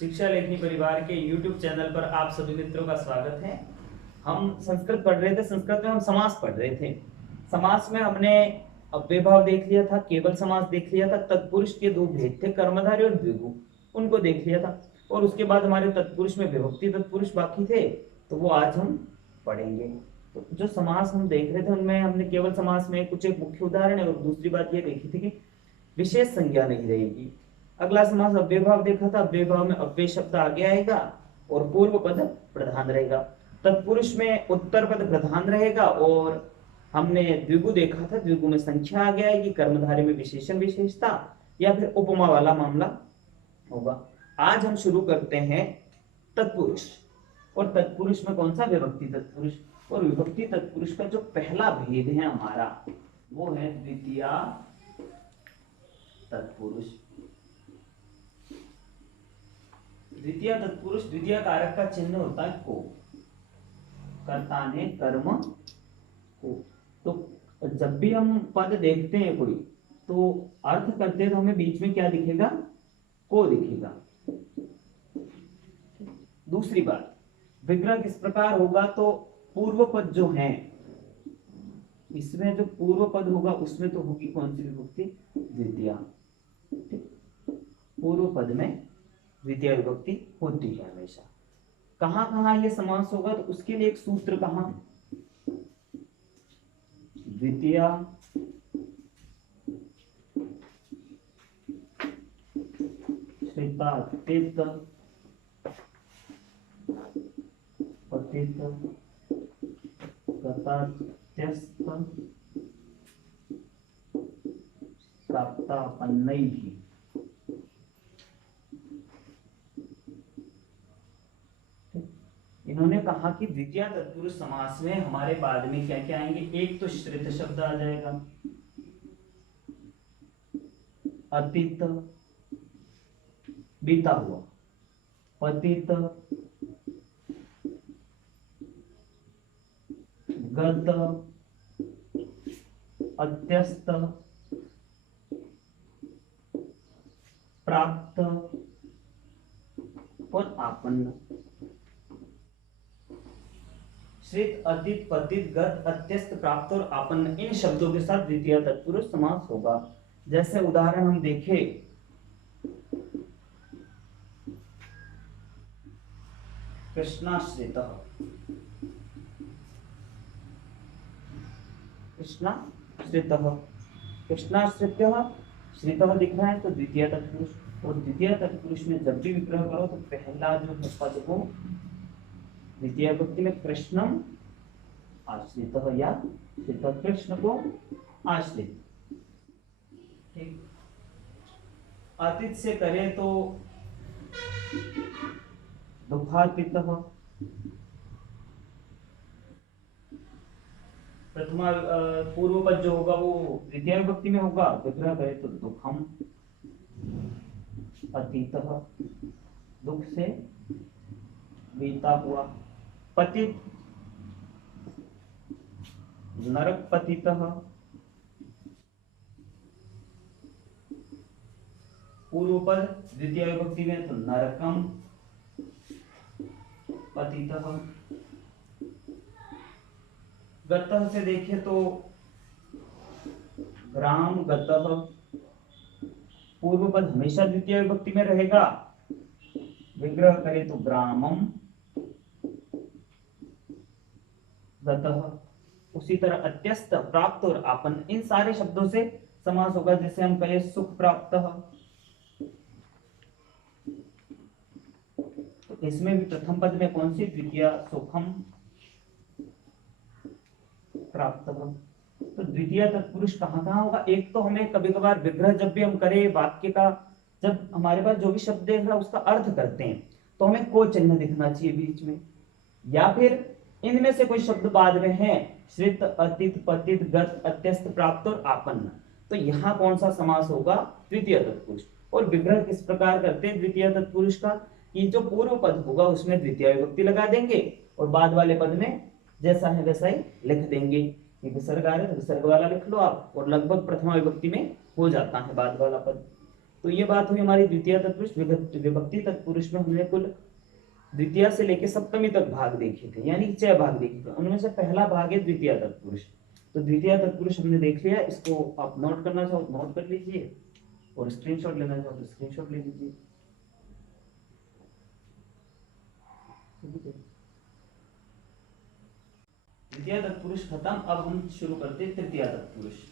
शिक्षा लेखनी परिवार के YouTube चैनल पर आप सभी मित्रों का स्वागत है। हम संस्कृत पढ़ रहे थे। संस्कृत में हम समास पढ़ रहे थे। समास में हमने अव्यय भाव देख लिया था, केवल समास देख लिया था, तत्पुरुष के दो भेद थे, कर्मधारय और द्विगु, उनको देख लिया था। और उसके बाद हमारे तत्पुरुष में विभक्ति तत्पुरुष बाकी थे, तो वो आज हम पढ़ेंगे। तो जो समास हम देख रहे थे उनमें हमने केवल समास में कुछ एक मुख्य उदाहरण है, और दूसरी बात ये देखी थी कि विशेष संज्ञा नहीं रहेगी। अगला समास अव्यय भाव देखा था। अव्यय भाव में अव्यय शब्द आगे आएगा और पूर्व पद प्रधान रहेगा। तत्पुरुष में उत्तर पद प्रधान रहेगा, और हमने द्विगु देखा था, द्विगु में संख्या आगे आएगी, कर्मधारय में विशेषण विशेषता या फिर उपमा वाला मामला होगा। आज हम शुरू करते हैं तत्पुरुष। और तत्पुरुष में कौन सा? विभक्ति तत्पुरुष। और विभक्ति तत्पुरुष का जो पहला भेद है हमारा, वो है द्वितीय तत्पुरुष। द्वितीय तत्पुरुष, द्वितीय कारक का चिन्ह होता है को, कर्ता ने कर्म को। तो जब भी हम पद देखते हैं कोई, तो अर्थ करते हैं तो हमें बीच में क्या दिखेगा? को दिखेगा। दूसरी बात, विग्रह किस प्रकार होगा? तो पूर्व पद जो है, इसमें जो पूर्व पद होगा उसमें तो होगी कौन सी विभक्ति? द्वितीय। पूर्व पद में द्वितीय विभक्ति होती है हमेशा। कहां कहां ये समास होगा? तो उसके लिए एक सूत्र कहां? द्वितीय श्रितातीत पतित गतात्यस्त प्राप्तापन्नैः। इन्होंने कहा कि द्वितीय तत्पुरुष समास में हमारे बाद में क्या क्या आएंगे? एक तो श्रित शब्द आ जाएगा, अतीत बीता हुआ, पतित, गत, अत्यस्त, प्राप्त और आपन्न। श्रित, अतीत, पतित, गत, अत्यस्त, प्राप्त और आपन्न, इन शब्दों के साथ द्वितीय तत्पुरुष समास होगा। जैसे उदाहरण हम देखें, कृष्णाश्रितः, कृष्णाश्रितः, कृष्णाश्रितः, श्रितः दिख रहा है तो द्वितीय तत्पुरुष। और द्वितीय तत्पुरुष में जब भी विग्रह करो तो पहला जो पद को द्वितीय विभक्ति में कृष्णम आश्रितः या श्रित, कृष्ण को आश्रित। ठीक। अतीत से करें तो दुखातीतः, प्रथमा पूर्व पद जो होगा वो द्वितीय विभक्ति में होगा। विग्रह करें तो दुखम अतीतः, दुख से बीता हुआ। पतित, नरक पतितः, पूर्व पद द्वितीय विभक्ति में तो नरकम पतितः। गतः से देखें तो ग्राम गतः, पूर्व पद हमेशा द्वितीय विभक्ति में रहेगा। विग्रह करें तो ग्रामम गतः। उसी तरह अत्यस्त, प्राप्त और आपन्न, इन सारे शब्दों से समास होगा। जैसे हम कहें सुख प्राप्त, तो इसमें भी प्रथम पद में कौन सी? द्वितीय, सुखम प्राप्त। तो द्वितीय तत्पुरुष कहां कहां होगा? एक तो हमें कभी कभार विग्रह जब भी हम करें वाक्य का, जब हमारे पास जो भी शब्द देख रहा है उसका अर्थ करते हैं, तो हमें को चिन्ह दिखना चाहिए बीच में। या फिर इनमें से कोई शब्द बाद में है, श्रित, अतीत, पतित, गत, अत्यस्त, प्राप्त और आपन्न, तो यहाँ कौन सा समास होगा? द्वितीय तत्पुरुष। और विग्रह किस प्रकार करते हैं द्वितीय तत्पुरुष का? कि जो पूर्व पद होगा उसमें द्वितीय विभक्ति लगा देंगे, और बाद वाले पद में जैसा है वैसा ही लिख देंगे। ये विसर्ग आ रहा है, विसर्ग वाला लिख लो आप, और लगभग प्रथमा विभक्ति में हो जाता है बाद वाला पद। तो ये बात हुई हमारी द्वितीय तत्पुरुष। विभक्ति तत्पुरुष में हमने कुल द्वितीय से लेकर सप्तमी तक भाग देखे थे, यानी 6 भाग देखे थे। उनमें से पहला भाग है द्वितीय तत्पुरुष। तो द्वितीय तत्पुरुष हमने देख लिया। इसको आप नोट करना चाहो तो नोट कर लीजिए, और स्क्रीनशॉट लेना चाहो तो स्क्रीनशॉट ले लीजिए। द्वितीय तत्पुरुष खत्म। अब हम शुरू करते हैं तृतीय तत्पुरुष।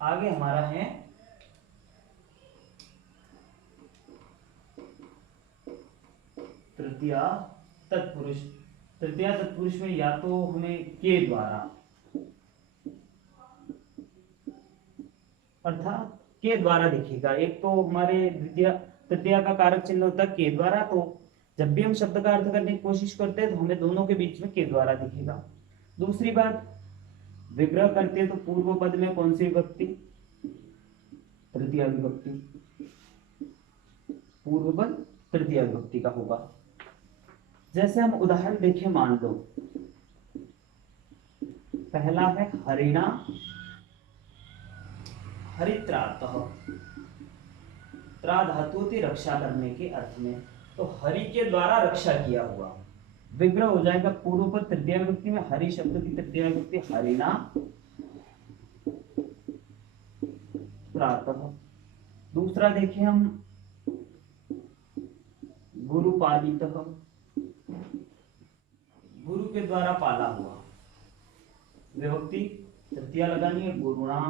आगे हमारा है तृतीय तत्पुरुष। तृतीय तत्पुरुष में या तो हमें के द्वारा, अर्थात के द्वारा दिखेगा। एक तो हमारे द्वितीय तृतीय का कारक चिन्ह होता है के द्वारा, तो जब भी हम शब्द का अर्थ करने की कोशिश करते हैं तो हमें दोनों के बीच में के द्वारा दिखेगा। दूसरी बात, विग्रह करते हैं तो पूर्व पद में कौन सी विभक्ति? तृतीय विभक्ति। पूर्व पद तृतीय विभक्ति का होगा। जैसे हम उदाहरण देखें, मान लो पहला है हरिणा हरित्रातः। त्रा धातु होती रक्षा करने के अर्थ में, तो हरि के द्वारा रक्षा किया हुआ। विग्रह हो जाएगा पूर्व पद तृतीय विभक्ति में, हरि शब्द की तृतीय विभक्ति हरिणा प्रातः। दूसरा देखिए हम गुरुपालितः, गुरु के द्वारा पाला हुआ। विभक्ति तृतीय लगानी है, गुरुणा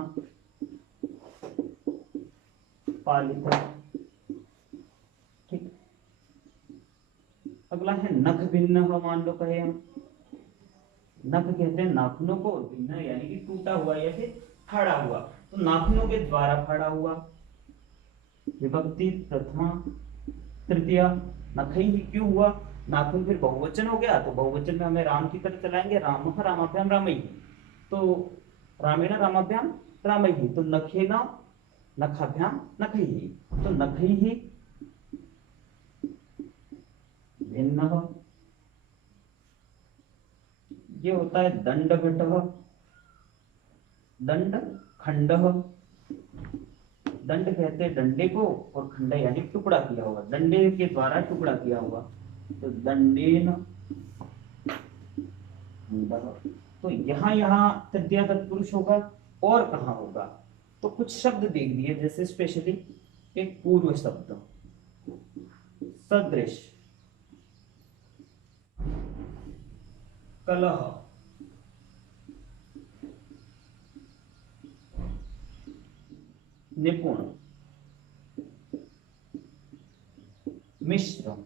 पालितः। ठीक। अगला है नख भिन्न। मान लो कहे हम, नख कहते हैं नाखूनों को, भिन्न यानी कि टूटा हुआ या फिर फाड़ा हुआ, तो नाखूनों के द्वारा फाड़ा हुआ। विभक्ति प्रथमा तृतीय। नखई ही क्यों हुआ? नाखून फिर बहुवचन हो गया, तो बहुवचन में हमें राम की तरह चलाएंगे, राम रामाभ्याम रामई। तो रामेण रामाभ्याम रामई, तो नखेन नखाभ्याम नखई, तो नखई ही भिन्न। ये होता है दंड घटः, दंड खंड। दंड कहते हैं डंडे को, और खंड यानी टुकड़ा किया हुआ, डंडे के द्वारा टुकड़ा किया हुआ, तो दंडेन। तो यहाँ तृतीय तत्पुरुष होगा। और कहाँ होगा? तो कुछ शब्द देख दिए, जैसे स्पेशली एक पूर्व शब्द सदृश, कलह, निपुण, मिश्र।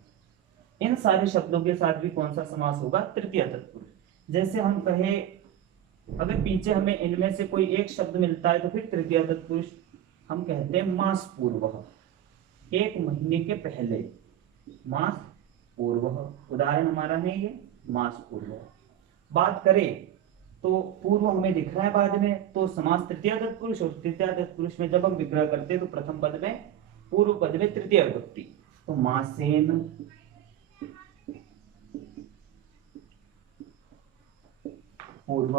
इन सारे शब्दों के साथ भी कौन सा समास होगा? तृतीय तत्पुरुष। जैसे हम कहे, अगर पीछे हमें इनमें से कोई एक शब्द मिलता है तो फिर तृतीय तत्पुरुष हम कहते हैं मास पूर्व, एक महीने के पहले, मास पूर्व। उदाहरण हमारा है ये मास पूर्व। बात करें तो पूर्व हमें दिख रहा है बाद में, तो समास तृतीय तत्पुरुष, और तृतीय तत्पुरुष में जब हम विग्रह करते हैं तो प्रथम पद में पूर्व पद में तृतीय विभक्ति, तो मासेन। पूर्व।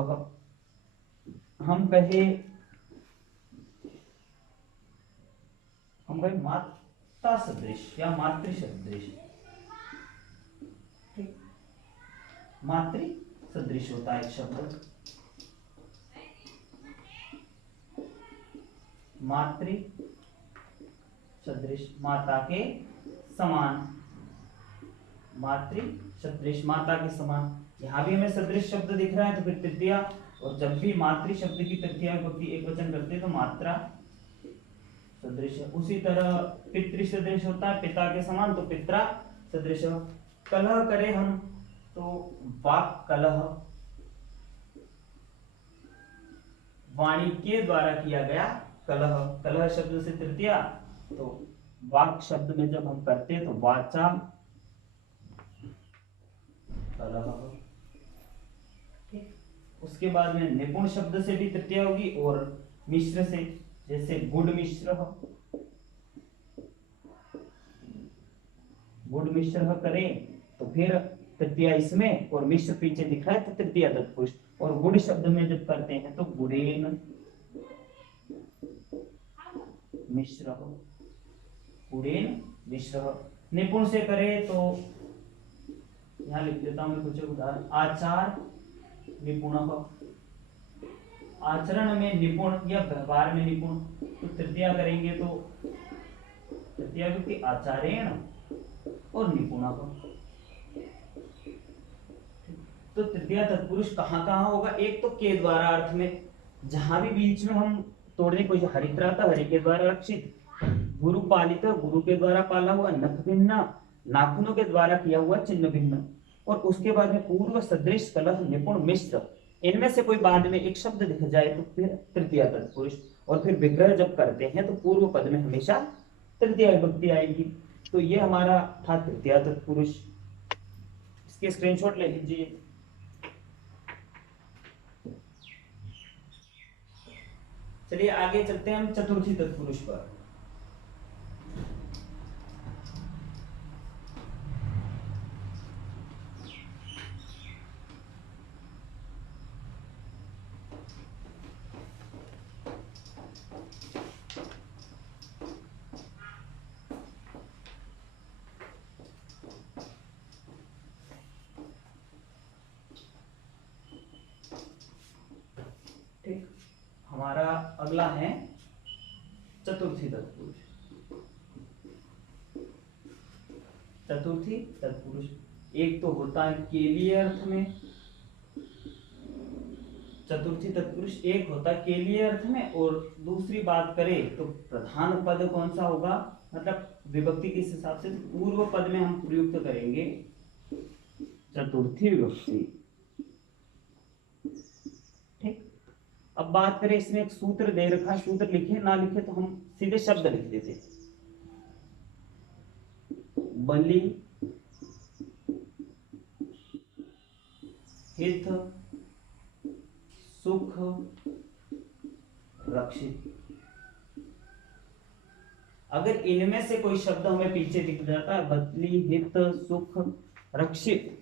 हम कहे माता सदृश या मातृ सदृश, मातृ सदृश होता है एक शब्द, मातृ सदृश, माता के समान, मातृ सदृश माता के समान। यहाँ भी हमें सदृश शब्द दिख रहा है, तो फिर तृतीया, और जब भी मातृ शब्द की तृतीया विभक्ति एक वचन करते हैं तो मात्रा सदृश। उसी तरह पितृ सदृश होता है, पिता के समान, तो पित्रा सदृश। कलह करें हम तो वाक कलह, वाणी के द्वारा किया गया कलह। कलह शब्द से तृतीया, तो वाक शब्द में जब हम करते हैं तो वाचा कलह। उसके बाद में निपुण शब्द से भी तृतीया होगी, और मिश्र से, जैसे गुड़ मिश्र, गुड़ मिश्र करें तो फिर तृतीया इसमें और मिश्र पीछे दिख रहा है तो तृतीया तत्पुरुष। और गुड़ शब्द में जब करते हैं तो गुड़ेन मिश्र, गुड़ेन मिश्र। निपुण से करें तो यहाँ लिख देता हूं मैं कुछ उदाहरण। आचार निपुण, आचरण में निपुण या व्यवहार में निपुण। तो तृतीया करेंगे तो तृतीया विभक्ति आचारेण और निपुण। तो तृतीया तत्पुरुष कहाँ कहाँ होगा? एक तो के द्वारा अर्थ में, जहां भी बीच में हम तोड़ने को, हरित्राता हरि के द्वारा रक्षित, गुरु पालित गुरु के द्वारा पाला हुआ, नख भिन्ना नाखूनों के द्वारा किया हुआ चिन्ह भिन्न, और उसके बाद में पूर्व सदृश कलह निपुण मिश्र, इनमें से कोई बाद में एक शब्द दिख जाए तो फिर तृतीया तत्पुरुष। और फिर विग्रह जब करते हैं तो पूर्व पद में हमेशा तृतीया विभक्ति आएगी। तो ये हमारा था तृतीया तत्पुरुष। इसके स्क्रीनशॉट ले लीजिए। चलिए आगे चलते हैं हम चतुर्थी तत्पुरुष पर। ठीक, हमारा अगला है चतुर्थी तत्पुरुष। चतुर्थी तत्पुरुष एक तो होता है केलीय अर्थ में, चतुर्थी तत्पुरुष एक होता है केलीय अर्थ में, और दूसरी बात करें तो प्रधान पद कौन सा होगा, मतलब विभक्ति किस हिसाब से, पूर्व पद में हम प्रयुक्त करेंगे चतुर्थी विभक्ति। ठीक, अब बात करें इसमें एक सूत्र दे रखा, सूत्र लिखे ना लिखे तो हम सीधे शब्द लिख देते। बलि हित सुख रक्षित। अगर इनमें से कोई शब्द हमें पीछे दिख जाता है, बदली हित सुख रक्षित,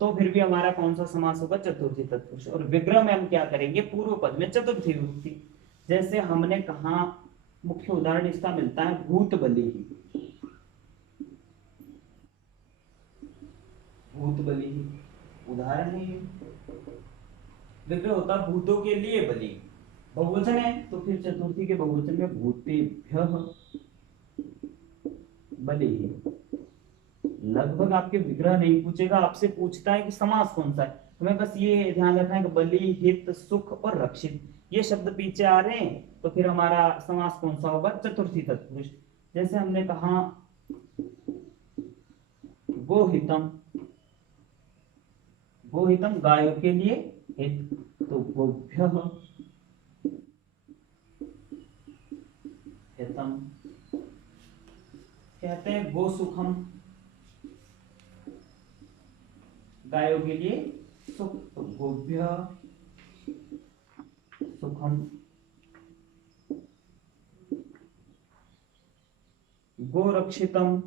तो फिर भी हमारा कौन सा समास होगा, चतुर्थी तत्पुरुष। और विग्रह में हम क्या करेंगे, पूर्व पद में चतुर्थी विभक्ति। जैसे हमने कहा, मुख्य उदाहरण इसका मिलता है भूत बलि ही, भूत बलि ही उदाहरण है। विग्रह होता भूतों के लिए बलि, बहुवचन है तो फिर चतुर्थी के बहुवचन में भूतेभ्यः बलि। लगभग आपके विग्रह नहीं पूछेगा, आपसे पूछता है कि समास कौन सा है। हमें बस ये ध्यान रखना है कि बलि हित सुख और रक्षित ये शब्द पीछे आ रहे हैं तो फिर हमारा समास कौन सा होगा, चतुर्थी तत्पुरुष। जैसे हमने कहा गोहितम, गोहितम गायों के लिए हित, तो गोभ्यः हितम। कहते हैं गो सुखम, गायों के लिए सुख, तो गोभ्यः सुखम। गोरक्षितम,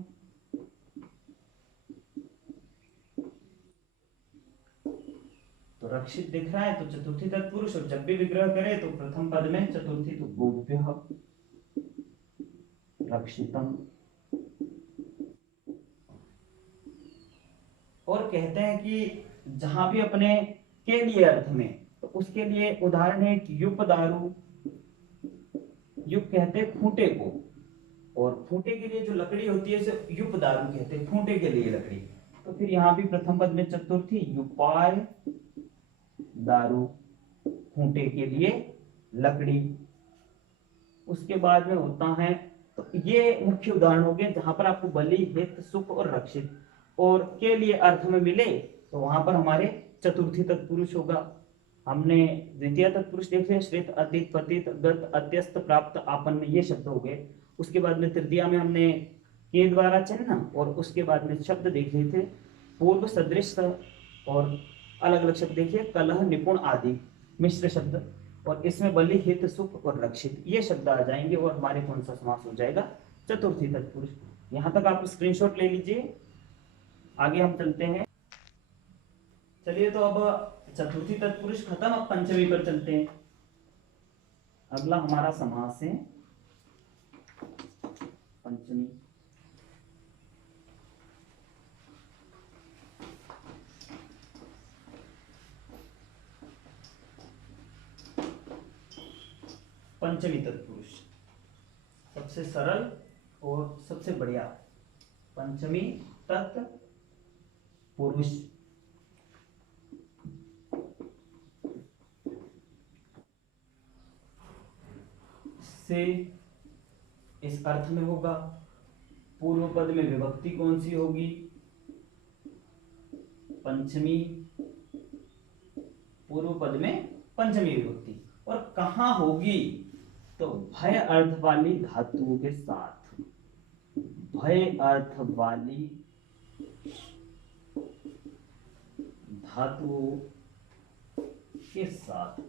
तो रक्षित दिख रहा है तो चतुर्थी तत्पुरुष। और जब भी विग्रह करे तो प्रथम पद में चतुर्थी, तो गोभ्यः रक्षितम। और कहते हैं कि जहां भी अपने के लिए अर्थ में, तो उसके लिए उदाहरण है कि युप दारू, युप कहते हैं खूंटे को, और खूंटे के लिए जो लकड़ी होती है उसे युप दारू कहते हैं, खूंटे के लिए लकड़ी। तो फिर यहाँ भी प्रथम पद में चतुर्थी, युपाय दारू, खूंटे के लिए लकड़ी। उसके बाद में होता है, तो ये मुख्य उदाहरण हो गए जहां पर आपको बलि हित सुख और रक्षित और के लिए अर्थ में मिले तो वहां पर हमारे चतुर्थी तत्पुरुष होगा। हमने द्वितीय तत्पुरुष देखे, श्रित अतीत पतित गत अत्यस्त प्राप्त आपन्न, ये शब्द हो गए। उसके बाद में तृतीया में हमने के द्वारा चिन्ह और उसके बाद में शब्द देख रहे थे पूर्व सदृश और अलग अलग शब्द देखिए, कलह निपुण आदि मिश्र शब्द, और इसमें बलि हित सुख और रक्षित ये शब्द आ जाएंगे और हमारे कौन सा समास हो जाएगा, चतुर्थी तत्पुरुष। यहाँ तक आप स्क्रीनशॉट ले लीजिए आगे हम चलते हैं। चलिए तो अब चतुर्थी तत्पुरुष खत्म, अब पंचमी पर चलते हैं। अगला हमारा समास है पंचमी। पंचमी तत्पुरुष सबसे सरल और सबसे बढ़िया। पंचमी तत्पुरुष से इस अर्थ में होगा, पूर्व पद में विभक्ति कौन सी होगी? पंचमी। पूर्व पद में पंचमी विभक्ति, और कहां होगी? तो भय अर्थ वाली धातुओं के साथ। भय अर्थ वाली धातुओं के साथ।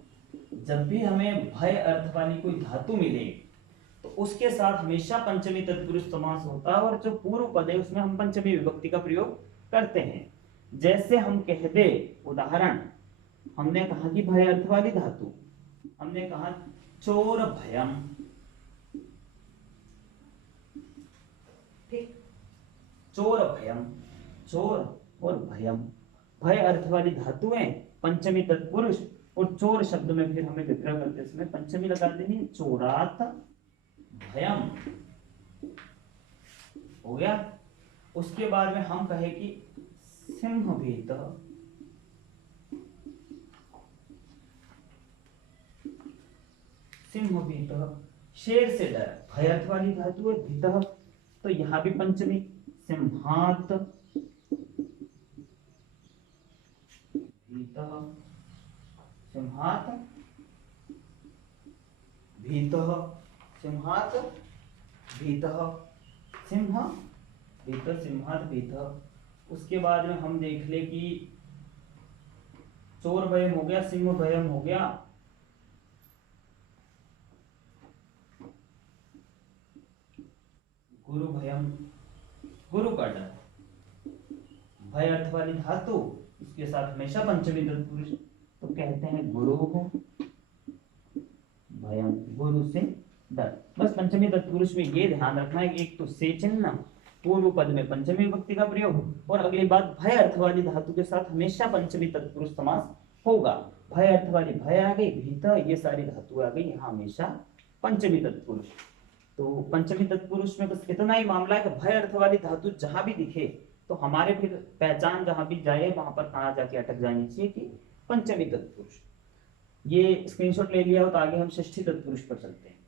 जब भी हमें भय अर्थ वाली कोई धातु मिले तो उसके साथ हमेशा पंचमी तत्पुरुष समास होता है, और जो पूर्व पद है उसमें हम पंचमी विभक्ति का प्रयोग करते हैं। जैसे हम कह दे, उदाहरण, हमने कहा कि भय अर्थ वाली धातु, हमने कहा चोर भयम, ठीक, चोर भयम, चोर और भयम भय अर्थ वाली धातुएं, पंचमी तत्पुरुष, और चोर शब्द में फिर हमें विग्रह करते समय पंचमी लगा देनी, चोरात भयम, हो गया। उसके बाद में हम कहे कि सिंह भीत, सिंह भीत, शेर से डर, भय अर्थ वाली धातु है भीत, तो यहां भी पंचमी, सिंहात भीत, सिंहात भीत, सिंहात भीत, सिंह भीत, सिंहात भीत। उसके बाद में हम देख ले कि चोर भयम हो गया, सिंह भयम हो गया, गुरु भयम, गुरु का डर, भय अर्थ वाली धातु, इसके साथ हमेशा पंचमी तत्पुरुष, तो कहते हैं गुरु भयम, गुरु से डर। बस पंचमी तत्पुरुष में ये ध्यान रखना है कि एक तो से चिन्ह, पूर्व पद में पंचमी विभक्ति का प्रयोग, और अगली बात भय अर्थ वाली धातु के साथ हमेशा पंचमी तत्पुरुष समास होगा। भय अर्थ वाली भय आ गई, भीतर, ये सारी धातु आ गई, यहाँ हमेशा पंचमी तत्पुरुष। तो पंचमी तत्पुरुष में बस इतना ही मामला है कि भय अर्थ वाली धातु जहां भी दिखे तो हमारे फिर पहचान जहां भी जाए वहां पर कहाँ जाके अटक जानी चाहिए कि पंचमी तत्पुरुष। ये स्क्रीनशॉट ले लिया हो तो आगे हम षष्ठी तत्पुरुष पर चलते हैं।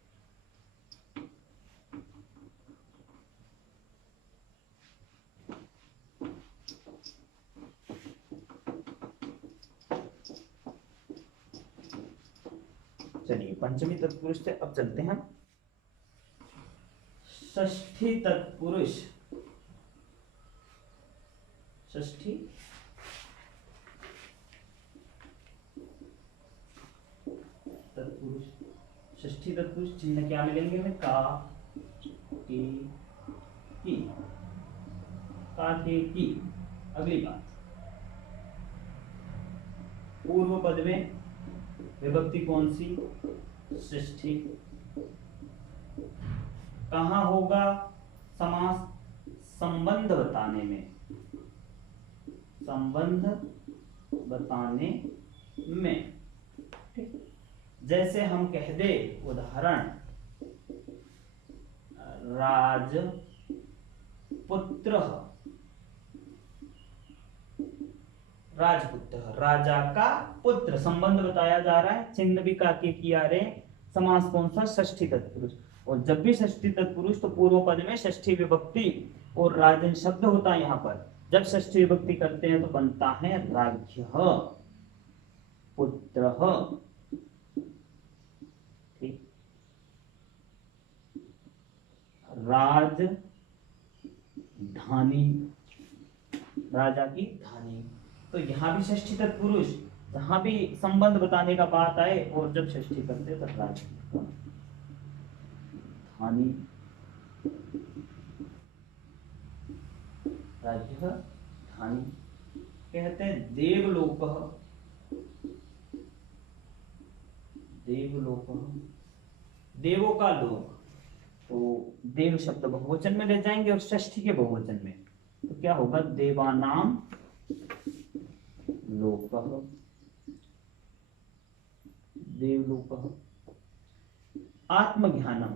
चलिए पंचमी तत्पुरुष से अब चलते हैं षष्ठी तत्पुरुष। षष्ठी तत्पुरुष, षष्ठी तत्पुरुष चिन्ह क्या मिलेंगे हमें? का, के, की, का, के, की। अगली बात, पूर्व पद में विभक्ति कौन सी? षष्ठी। कहां होगा समास? संबंध बताने में, संबंध बताने में। जैसे हम कह दे, उदाहरण, राजपुत्र, राजपुत्र, राजा का पुत्र, संबंध बताया जा रहा है, चिन्ह भी का के किया रे, समास कौन सा? षष्ठी तत्पुरुष। और जब भी षष्ठी तत्पुरुष तो पूर्व पद में षष्ठी विभक्ति और राजन शब्द होता है। यहाँ पर जब षष्ठी विभक्ति करते हैं तो बनता है राज्य, पुत्र, ठीक, राजधानी, राजा की धानी। तो यहाँ भी षष्ठी तत्पुरुष, जहां भी संबंध बताने का बात आए और जब षष्ठी करते तो राज्य धानी, राज्य स्थानी, कहते हैं देवलोकः, देवलोकः, देवों का लोक, तो देव शब्द बहुवचन में रह जाएंगे और षष्ठी के बहुवचन में, तो क्या होगा, देवानाम लोकः, देवलोकः। आत्मज्ञानम,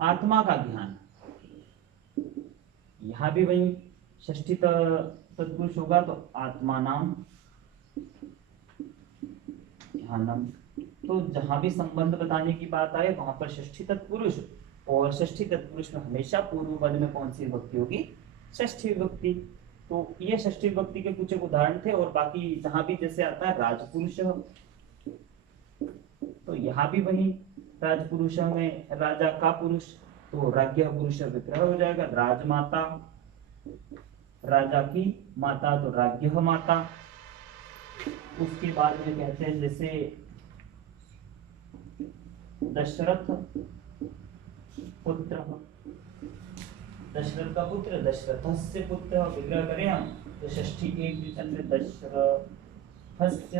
आत्मा का ज्ञान, यहां भी वही षष्ठी तत्पुरुष होगा, तो आत्मानाम ज्ञानम। तो जहां भी संबंध बताने की बात आए वहां पर षष्ठी तत्पुरुष, और षष्ठी तत्पुरुष में हमेशा पूर्व पद में कौन सी विभक्ति होगी, षष्ठी विभक्ति। तो ये षष्ठी विभक्ति के कुछ एक उदाहरण थे, और बाकी जहां भी जैसे आता है राजपुरुष, तो यहाँ भी वही राजपुरुष में राजा का पुरुष, तो राज्ञ पुरुष विग्रह हो जाएगा, राजमाता, राजा की माता तो राज्ञ माता। उसके बाद में कहते हैं जैसे दशरथ पुत्र, दशरथ का पुत्र, दशरथस्य पुत्र विग्रह करें हम तो षष्ठी एक द्विवचन में दशरथस्य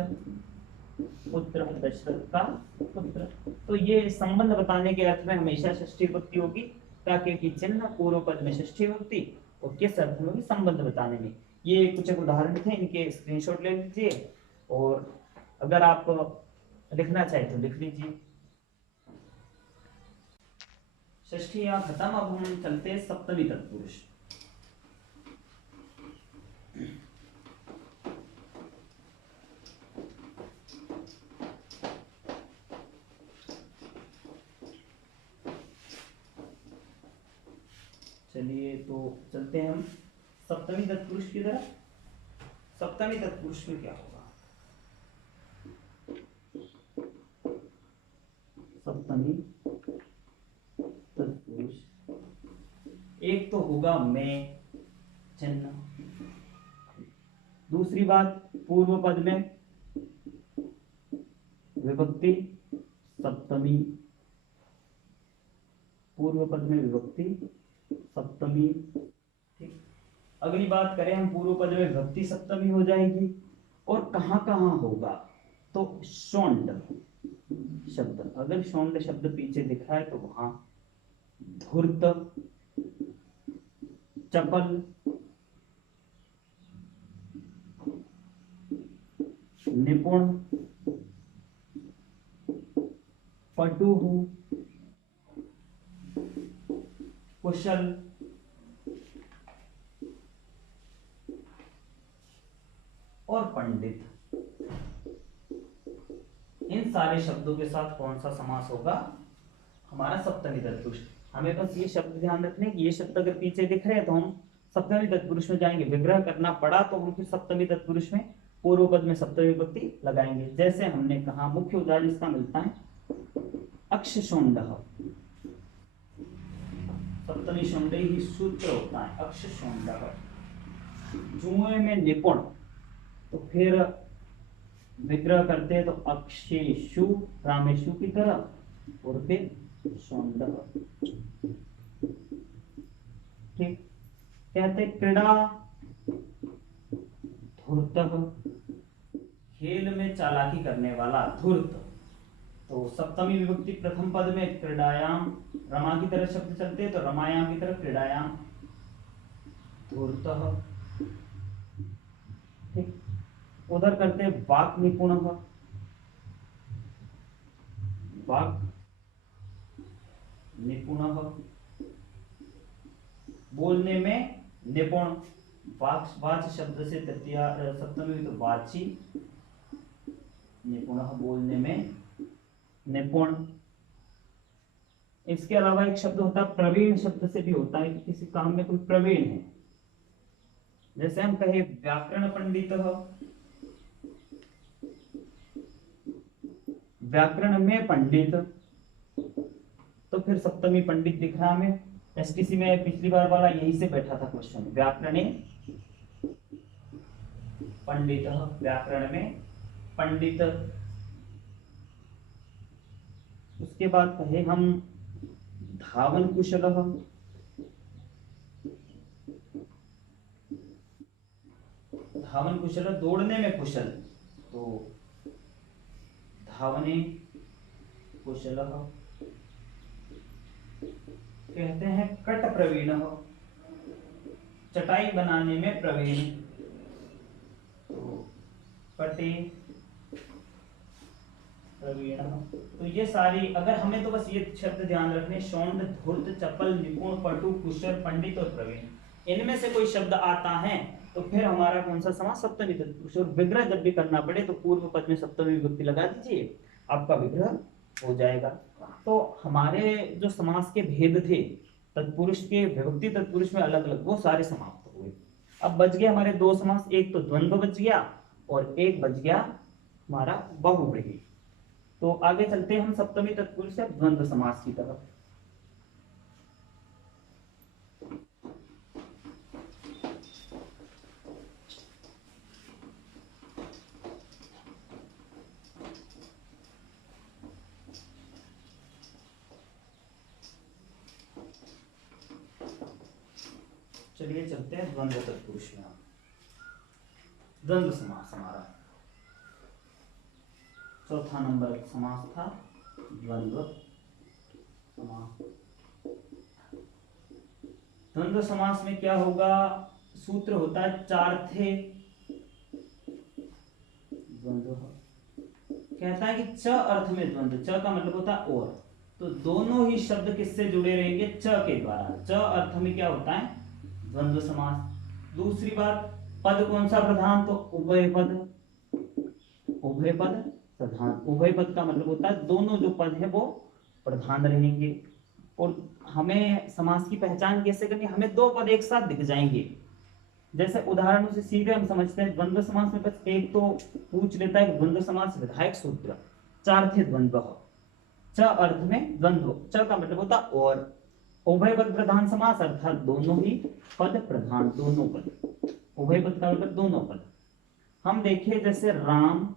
पुत्र, दशरथ का पुत्र। तो ये संबंध बताने के अर्थ में हमेशा षष्ठी विभक्ति होगी, ताकि कि चिन्ह पूर्व पद में षष्ठी विभक्ति और किस अर्थ में होगी, संबंध बताने में। ये कुछ एक उदाहरण थे, इनके स्क्रीनशॉट ले लीजिए, और अगर आप लिखना चाहे तो लिख लीजिए। षष्ठी यहाँ खत्म, अब हम चलते हैं सप्तमी तत्पुरुष। चलिए तो चलते हैं हम सप्तमी तत्पुरुष की तरफ। सप्तमी तत्पुरुष में क्या होगा, सप्तमी तत्पुरुष एक तो होगा मैं चिन्ह, दूसरी बात पूर्व पद में विभक्ति सप्तमी, पूर्व पद में विभक्ति सप्तमी। ठीक, अगली बात करें हम, पूर्व पद में विभक्ति सप्तमी हो जाएगी, और कहां कहां होगा, तो शोंड शब्द, अगर शोंड शब्द पीछे दिख रहा है तो वहां धूर्त, चपल, निपुण, पटुः, कुशल, और पंडित, इन सारे शब्दों के साथ कौन सा समास होगा, हमारा सप्तमी तत्पुरुष। हमें बस ये शब्द ध्यान रखने कि ये शब्द अगर पीछे दिख रहे हैं तो हम सप्तमी तत्पुरुष में जाएंगे, विग्रह करना पड़ा तो हम फिर सप्तमी तत्पुरुष में पूर्व पद में सप्तमी विभक्ति लगाएंगे। जैसे हमने कहा, मुख्य उदाहरण इसका मिलता है अक्षशोंडः, सप्तमी शोंडे ही सूत्र होता है अक्षशोंडः। जुए में निपुण, तो फिर विग्रह करते हैं तो अक्षेषु, रामेशु की तरह, और फिर शोंडः। ठीक, कहते क्रीड़ा धूर्तः, खेल में चालाकी करने वाला, धूर्त। तो सप्तमी विभक्ति प्रथम पद में क्रीडायाम, रमा की तरह शब्द चलते हैं तो रमायाम की तरह क्रीडायाम, धूर्तः। ठीक, उधर करते हैं वाक् निपुण, वाक् निपुण, बोलने में निपुण, वाच, वाच शब्द से तृतीया सप्तमी तो वाची, निपुण बोलने में निपुण। इसके अलावा एक शब्द होता है प्रवीण, शब्द से भी होता है कि किसी काम में कोई प्रवीण है। जैसे हम कहे व्याकरण पंडित, व्याकरण में पंडित, तो फिर सप्तमी पंडित दिख रहा हमें। एसटीसी में पिछली बार वाला यही से बैठा था क्वेश्चन, व्याकरणे पंडित, व्याकरण में पंडित। उसके बाद कहे हम धावन कुशल, धावन कुशल, दौड़ने में कुशल, तो धावने कुशल। कहते हैं कट प्रवीण, चटाई बनाने में प्रवीण, तो कटे प्रवीण। तो ये सारी, अगर हमें तो बस ये शब्द ध्यान रखने, शौंड, धूर्त, चपल, निपुण, पटु, कुशल, पंडित और प्रवीण, इनमें से कोई शब्द आता है तो फिर हमारा कौन सा समास, सप्तमी तत्पुरुष। और विग्रह जब भी करना पड़े तो पूर्व पद में सप्तमी विभक्ति लगा दीजिए, आपका विग्रह हो जाएगा। तो हमारे जो समास के भेद थे, तत्पुरुष के विभक्ति तत्पुरुष में अलग अलग, वो सारे समाप्त हुए। अब बच गए हमारे दो समास, एक तो द्वंद्व बच गया और एक बच गया हमारा बहुव्रीहि। तो आगे चलते हैं हम सप्तमी तत्पुरुष से द्वंद्व समास की तरफ। चलिए चलते हैं द्वंद्व तत्पुरुष में। द्वंद्व समास हमारा चौथा नंबर समास था, द्वंद्व समास। द्वंद्व समास में क्या होगा, सूत्र होता है चार्थे द्वंद्व। कहता है कि च अर्थ में द्वंद्व, च का मतलब होता है और, तो दोनों ही शब्द किससे जुड़े रहेंगे, च के द्वारा। च अर्थ में क्या होता है, द्वंद्व समास। दूसरी बात, पद कौन सा प्रधान, तो उभय पद, उभय पद प्रधान। उभय पद का मतलब होता है दोनों जो पद है वो प्रधान रहेंगे। और हमें समास की पहचान कैसे करनी, हमें दो पद एक साथ दिख जाएंगे। जैसे उदाहरणों से सीधे हम समझते हैं, द्वंद्व समास में बस एक तो पूछ लेता है कि द्वंद्व समास विधायक सूत्र, चार्थे द्वंद्व, च अर्थ में द्वंद्व, च का मतलब होता और। उभय पद प्रधान समास अर्थात दोनों ही पद प्रधान, दोनों पद। उभय पद का मतलब दोनों पद। हम देखिए जैसे राम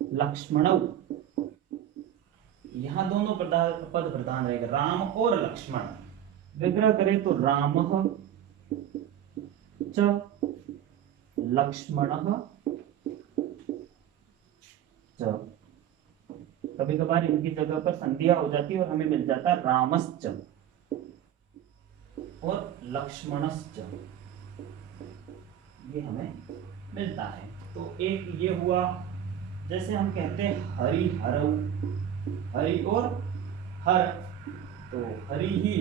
लक्ष्मण, यहां दोनों पद प्रधान रहेगा, राम और लक्ष्मण। विग्रह करें तो राम च लक्ष्मण च। कभी कभार इनकी जगह पर संधिया हो जाती है और हमें मिल जाता है रामश्च और लक्ष्मणश्च, ये हमें मिलता है। तो एक ये हुआ, जैसे हम कहते हैं हरि हरऊ, हरि और हर, तो हरि ही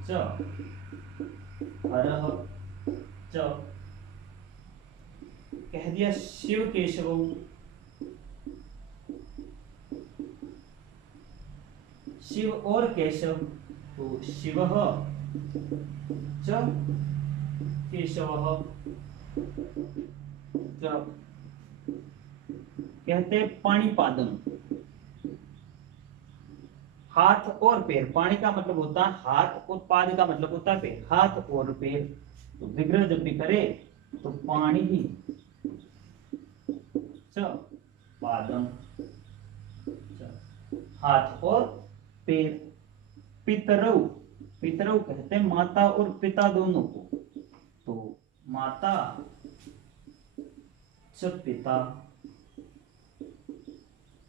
च हरः च। कह दिया शिव केशव, शिव और केशव, तो शिवः च केशवः च। कहते हैं पाणिपादम, हाथ और पैर। पाणी का मतलब होता है हाथ और पाद का मतलब होता है पैर, हाथ और पैर। तो विग्रह जब भी करे तो पाणी ही च पादम, हाथ और पैर। पितरौ, पितरौ कहते हैं माता और पिता दोनों को, तो माता च पिता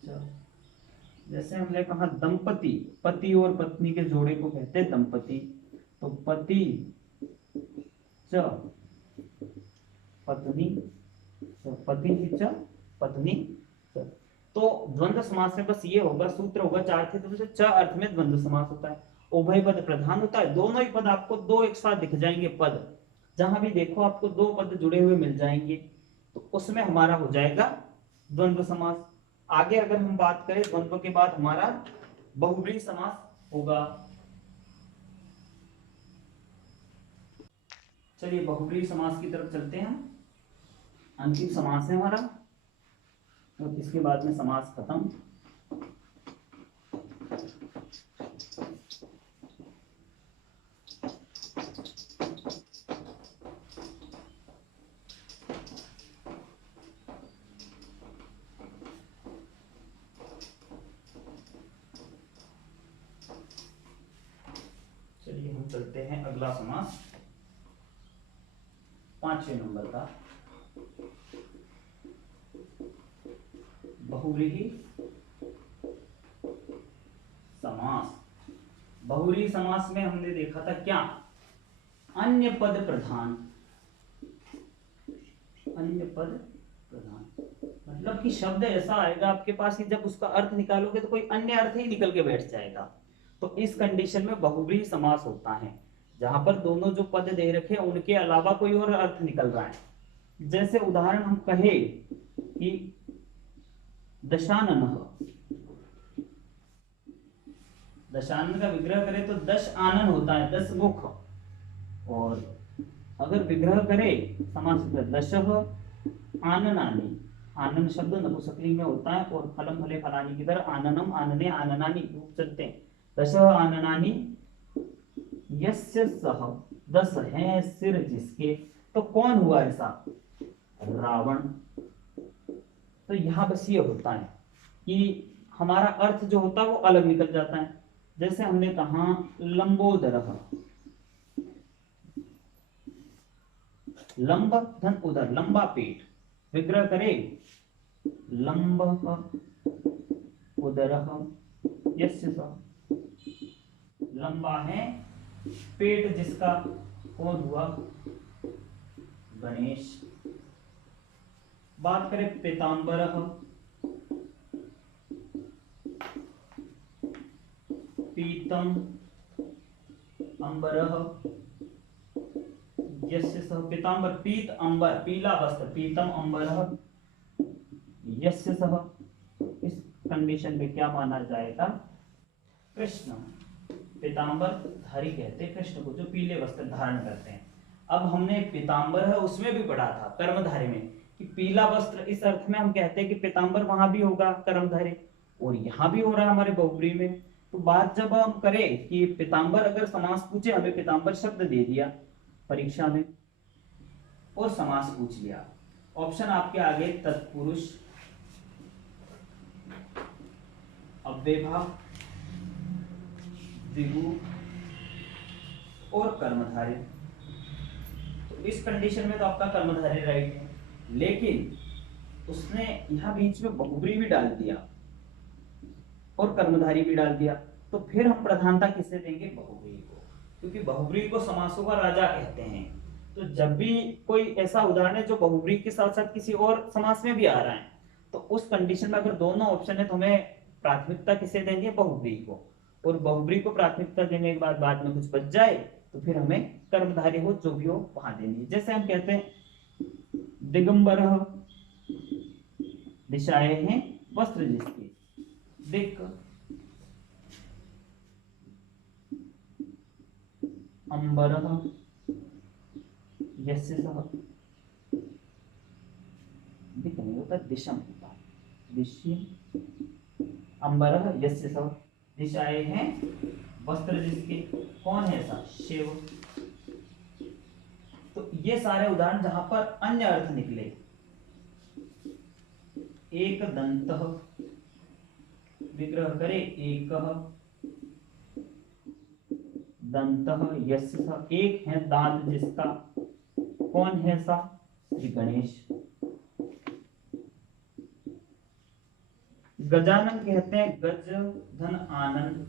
च। जैसे हमने कहा दंपति, पति और पत्नी के जोड़े को कहते हैं दंपति, तो पति च पत्नी, पति ही च पत्नी च। तो द्वंद्व समास में बस ये होगा, सूत्र होगा चार थे, तो च अर्थ में द्वंद्व समास होता है। उभय पद प्रधान होता है, दोनों ही पद आपको दो एक साथ दिख जाएंगे पद, जहां भी देखो आपको दो पद जुड़े हुए मिल जाएंगे, तो उसमें हमारा हो जाएगा द्वंद्व समास। आगे अगर हम बात करें द्वंद्व के बाद हमारा बहुव्रीहि समास होगा। चलिए बहुव्रीहि समास की तरफ चलते हैं, अंतिम समास है हमारा, और इसके बाद में समास खत्म। चलिए हम चलते हैं अगला समास। 5वें नंबर का बहुव्रीहि समास। बहुव्रीहि समास में हमने देखा था क्या, अन्य पद प्रधान। अन्य पद प्रधान मतलब कि शब्द ऐसा आएगा आपके पास कि जब उसका अर्थ निकालोगे तो कोई अन्य अर्थ ही निकल के बैठ जाएगा। तो इस कंडीशन में बहुव्रीहि समास होता है, जहां पर दोनों जो पद दे रखे उनके अलावा कोई और अर्थ निकल रहा है। जैसे उदाहरण हम कहे कि दशाननः, दशानन का विग्रह करें तो दश आनन होता है, 10 मुख। और अगर विग्रह करे समास दशः आननानि, आनन शब्द नपुंसकलिंग में होता है और फलम फले फलानी की तरह आननम आनने आननानि रूप चलते हैं। दशः आननानि यस्य सह, 10 है सिर जिसके। तो कौन हुआ ऐसा, रावण। तो यहां बस ये होता है कि हमारा अर्थ जो होता है वो अलग निकल जाता है। जैसे हमने कहा लंबोदरः, लंब धन उदर, लंबा पेट, विग्रह करे लंब उदरः यस्य सः, लंबा है पेट जिसका, कौन हुआ, गणेश। बात करें पीतांबरः, पीतम अंबरः यस्य सः, पीतांबर पीत अंबर, पीला वस्त्र, पीतम अंबरः यस्य सः। इस कंडीशन में क्या माना जाएगा, कृष्ण। पीतांबर धारी कहते हैं कृष्ण को जो पीले वस्त्र धारण करते हैं। अब हमने पीतांबर है उसमें भी पढ़ा था कर्मधारे में कि पीला वस्त्र, इस अर्थ में हम कहते हैं कि पीतांबर वहां भी होगा कर्मधारे, और यहां भी हो रहा है हमारे बहुव्रीहि में। तो बात जब हम करें कि पीतांबर अगर समास पूछे, हमें पीतांबर शब्द दे दिया परीक्षा में और समास पूछ लिया, ऑप्शन आपके आगे तत्पुरुष, अव्ययभाव, द्विगु और कर्मधारय। तो इस कंडीशन में तो आपका कर्मधारय राइट है, लेकिन उसने यहां बीच में बहुव्रीहि भी डाल दिया और कर्मधारी भी डाल दिया। तो फिर हम प्रधानता किसे देंगे, बहुव्रीहि को, क्योंकि बहुव्रीहि को समासों का राजा कहते हैं। तो जब भी कोई ऐसा उदाहरण है जो बहुव्रीहि के साथ साथ किसी और समास में भी आ रहा है, तो उस कंडीशन में अगर दोनों ऑप्शन है तो हमें प्राथमिकता किसे देंगे, बहुव्रीहि को। और बहुव्रीहि को प्राथमिकता देने के बाद में कुछ बच जाए तो फिर हमें कर्मधारय हो जो भी हो वहां देनी है। जैसे हम कहते हैं दिगंबरः, दिशाएं हैं वस्त्र जिसकी, दिक् अंबरः यस्य सः, दिक् नहीं होता दिशम होता है, दिश्य अंबरः यस्य सः, दिशाएं हैं वस्त्र जिसके, कौन है ऐसा, शिव। तो ये सारे उदाहरण जहां पर अन्य अर्थ निकले, एक दंतः, विग्रह करे एकः दंतः यस्य सः, एक है दांत जिसका, कौन है सा, श्री गणेश। गजानन कहते हैं गज धन आनंद,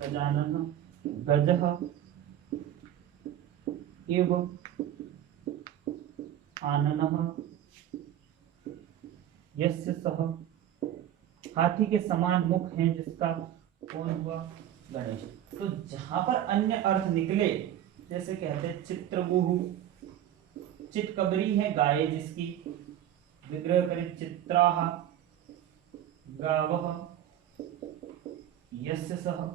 गजानन गजः इव आननः यस्य सः, हाथी के समान मुख है जिसका, कौन हुआ, गणेश। तो जहां पर अन्य अर्थ निकले, जैसे कहते हैं चित्रगुहु, चितकबरी है गाय जिसकी, विग्रह करें चित्राः गावः यस्य सः,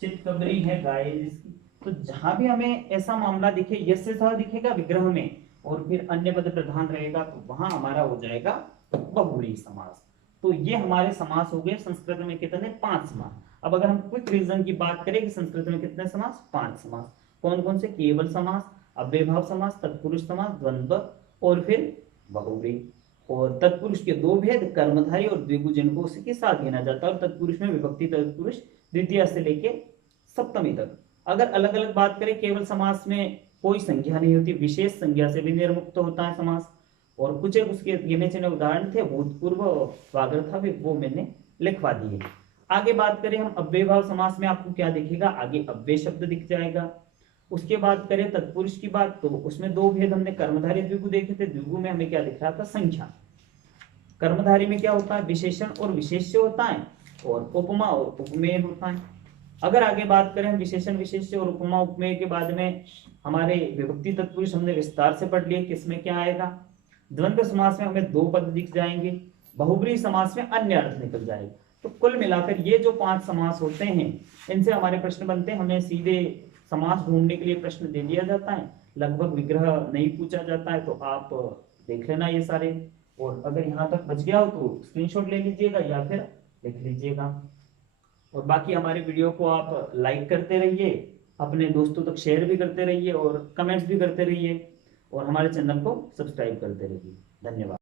चितकबरी है गाय जिसकी। तो जहां भी हमें ऐसा मामला दिखे, यस्य सः दिखेगा विग्रह में और फिर अन्य पद प्रधान रहेगा, तो वहां हमारा हो जाएगा बहुव्रीहि समास। तो ये हमारे समास हो गए संस्कृत में कितने, 5 समास। अब अगर हम क्विक रिवीजन की बात करें कि संस्कृत में कितने समास, 5 समास। कौन कौन से, केवल समास, अव्ययभाव समास, तत्पुरुष समास, द्वंद्व और फिर बहुव्रीहि। और तत्पुरुष के 2 भेद, कर्मधारय और द्विगु, जिनको उसी के साथ गिना जाता है। और तत्पुरुष में विभक्ति तत्पुरुष द्वितीय से लेके सप्तमी तक। अगर अलग अलग बात करें, केवल समास में कोई संज्ञा नहीं होती, विशेष संज्ञा से भी निर्मुक्त होता है समास। और कुछ एक उसके गिने चुने उदाहरण थे, भूतपूर्व वागर्थ था, वो मैंने लिखवा दिए। आगे बात करें हम अव्ययभाव समास में, आपको क्या दिखेगा, आगे अव्यय शब्द दिख जाएगा। उसके बाद करें तत्पुरुष की बात, तो उसमें दो भेद हमने कर्मधारी द्विगु देखे थे। द्विगु में हमें क्या दिख रहा था, संख्या। कर्मधारी में क्या होता है, विशेषण और विशेष्य होता है, और उपमा और उपमेय होता है। अगर आगे बात करें विशेषण विशेष्य और उपमा उपमेय के बाद में हमारे विभक्ति तत्पुरुष हमने विस्तार से पढ़ लिए, किसमें क्या आएगा। द्वंद्व समास में हमें दो पद दिख जाएंगे, बहुब्रीहि समास में अन्य अर्थ निकल जाएगा। तो कुल मिलाकर ये जो 5 समास होते हैं, इनसे हमारे प्रश्न बनते हैं। हमें सीधे समास ढूंढने के लिए प्रश्न दे दिया जाता है, लगभग विग्रह नहीं पूछा जाता है। तो आप देख लेना ये सारे, और अगर यहाँ तक बच गया हो तो स्क्रीनशॉट ले लीजिएगा या फिर लिख लीजिएगा। और बाकी हमारे वीडियो को आप लाइक करते रहिए, अपने दोस्तों तक शेयर भी करते रहिए, और कमेंट्स भी करते रहिए, और हमारे चैनल को सब्सक्राइब करते रहिए। धन्यवाद।